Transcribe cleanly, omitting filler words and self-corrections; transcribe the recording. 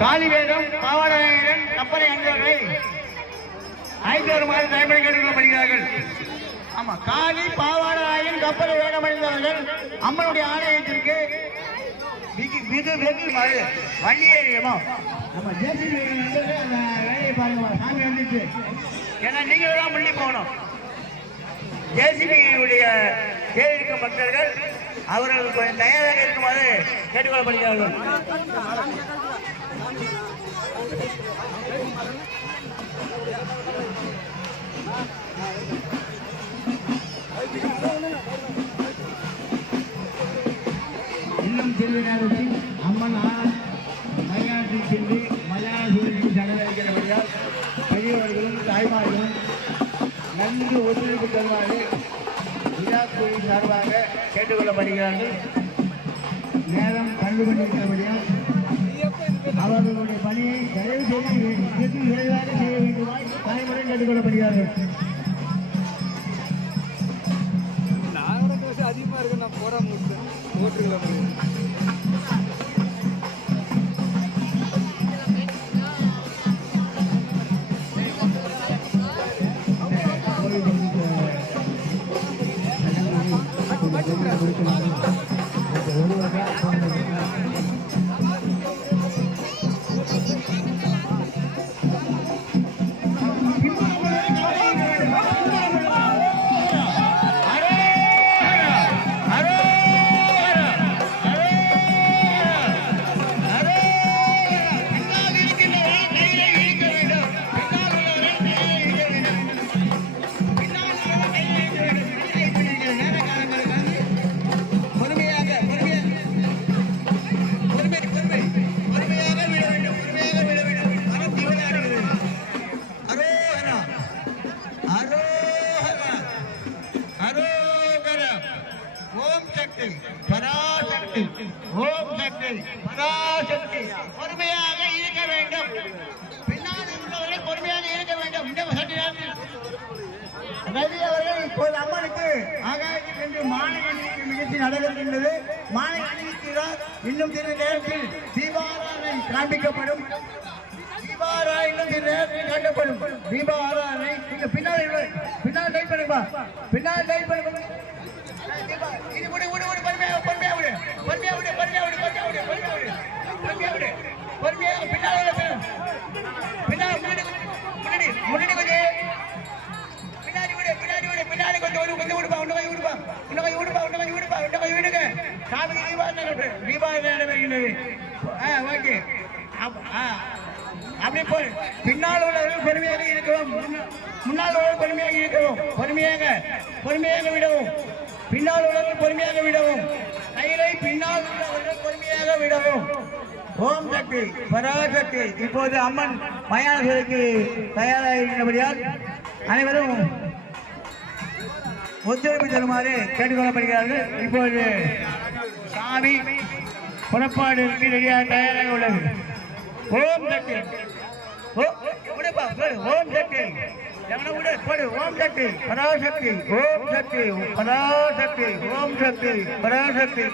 காளிவேடம் பாவாடையன் கப்பலை அணிந்தவர்களை 5 மாத டைமரை கேட்டுக்கொள்ளப்படுகிறார்கள். ஆமா, காளி பாவாடையன் கப்பலை வேடம் அணிந்தவர்கள் அம்மனுடைய ஆலயத்திற்கு வெகு வெகு வண்டி ஏறியமோ நம்ம ஜேசிபி வேலையை பாருங்க, சாமி வந்துச்சு. ஏன்னா நீங்க தான் முன்னி போகணும். ஜேசிபியுடைய தேர்தல் பக்தர்கள் அவர்கள் கொஞ்சம் தயாராக இருக்குமாறு கேட்டுக்கொள்ளப்படுகிறார்கள். இன்னும் சிறிது நேரத்தில் அம்மன் மையானத்தில் சென்று மலையாள சூழலில் சடலைக்கிறபடியால் பெரியவர்களும் தாய்மார்களும் நன்கு ஒத்துழைப்பு தருமாறு விழாக்குழு சார்பாக கேட்டுக்கொள்ளப்படுகிறார்கள். நேரம் கண்டு கொண்டிருக்கிறபடியால் அவர்களுடைய பணியை தயவு செய்து வெகு விரைவாக செய்ய வேண்டுமாய் தாய்முறை கேட்டுக்கொள்ளப்படுகிறார்கள். அதிகமாக இருக்கு, நான் போட முடியும் ஓட்டுருக்கலாம். ஓம் சக்தி பராசக்தி பொறுமையாக இருக்க வேண்டும். பின்னால் உள்ளவர்கள் பொறுமையாக இருக்க வேண்டும். ரவி அவர்கள் இப்போது அம்மனுக்கு ஆகாயத்தில் சென்று மாலை அணிவிக்கும் நிகழ்ச்சி நடைபெறுகின்றது. மாலை அணிவிக்கிறார். இன்னும் சிறிது நேரத்தில் தீபாராதனை காண்பிக்கப்படும். தீபாராயணம் சிறிது நேரத்தில் காட்டப்படும். தீபாராதனை பின்னால் டைப் பண்ணுப்பா, பின்னால் டைப் பண்ணுங்க. இது விடு விடு விடு, பொறுமையாக பொறுமையாக விடு, பொறுமையாக விடு, பொறுமையாக விடு, பொறுமையாக விடு, பொறுமையாக விடு, பொறுமையாக விடு, பொறுமையாக பின்னால் பின்னால் முன்னாடி முன்னாடி கொஞ்சம் பின்னாடி விடு, பின்னாடி விடு, பின்னாடி கொஞ்சம் கொஞ்சம் விடுப்பா, உன்ன கொஞ்சம் விடுப்பா, உன்ன கொஞ்சம் விடுப்பா, உன்ன கொஞ்சம் விடுப்பா, உன்ன கொஞ்சம் விடுங்க. சாமிக்கு தீபாவளி நடைபெறுகிறது. ஓகே, அப்படி போய் பின்னால் உள்ளவர்கள் பொறுமையாக இருக்கிறோம், முன்னால் உள்ளவர்கள் பொறுமையாக இருக்கிறோம். பொறுமையாக விடவும், பின்னால் உள்ளவர்கள் பொறுமையாக விடவும், கையிலை பின்னால் உள்ளவர்கள் பொறுமையாக விடவும். ஓம் சக்தி பராசக்தி. இப்போது அம்மன் மயானத்திற்கு தயாராக இருக்கிறபடியால் அனைவரும் ஒத்துழைப்பு தருமாறு கேட்டுக்கொள்ளப்படுகிறார்கள். இப்போது சாமி புறப்பாடு ரெடியாக தயாராக உள்ளது. ஓம் சக்தி, ஓம் சக்தி, ஓம் சக்தி பராசக்தி, ஓம் சக்தி பராசக்தி, ஓம் சக்தி பராசக்தி.